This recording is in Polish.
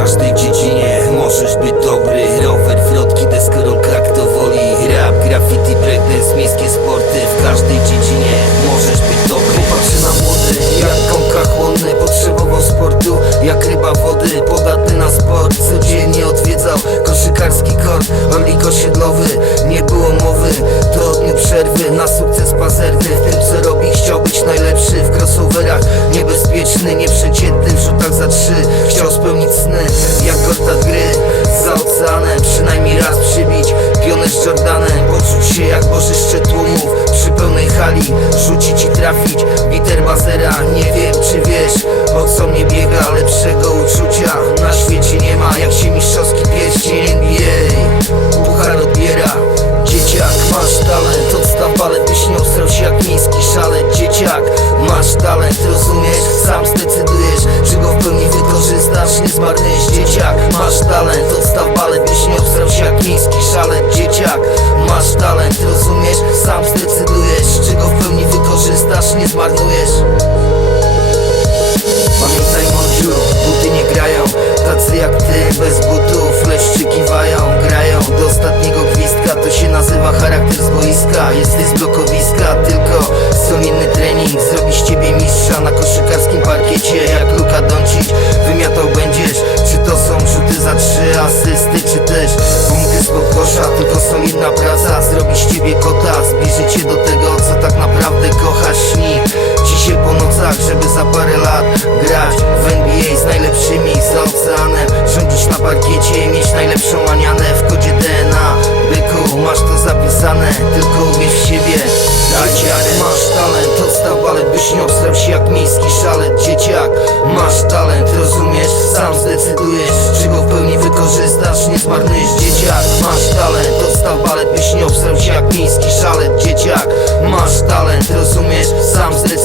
każdej dziedzinie Możesz być dobry. Rower, wrotki, deskorolka, kto woli. Rap, graffiti, breakdance, miejskie sporty. W każdej dziedzinie możesz być dobry. Popatrzę na młody, jak kąka chłonny. Potrzebował sportu, jak ryba wody. Podatny na sport, codziennie odwiedzał Koszykarski kord, orlik osiedlowy Nie było mowy, to dniu przerwy Na sukces pazerny, w tym hali, rzucić i trafić. Biter bazera, nie wiem czy wiesz O co mnie po nocach, żeby za parę lat grać w NBA z najlepszymi za oceanem. Rządzić na parkiecie i mieć najlepszą manianę w kodzie DNA Byku, masz to zapisane, tylko uwierz w siebie Dzieciak, masz talent, odstaw balet, byś nie obstrał się jak miejski szalet. Dzieciak, masz talent, rozumiesz? Sam zdecydujesz, czy go w pełni wykorzystasz. Nie zmarnujesz, dzieciak, masz talent, odstaw balet, byś nie obstrał się jak miejski szalet. Dzieciak, masz talent, rozumiesz? Sam zdecydujesz,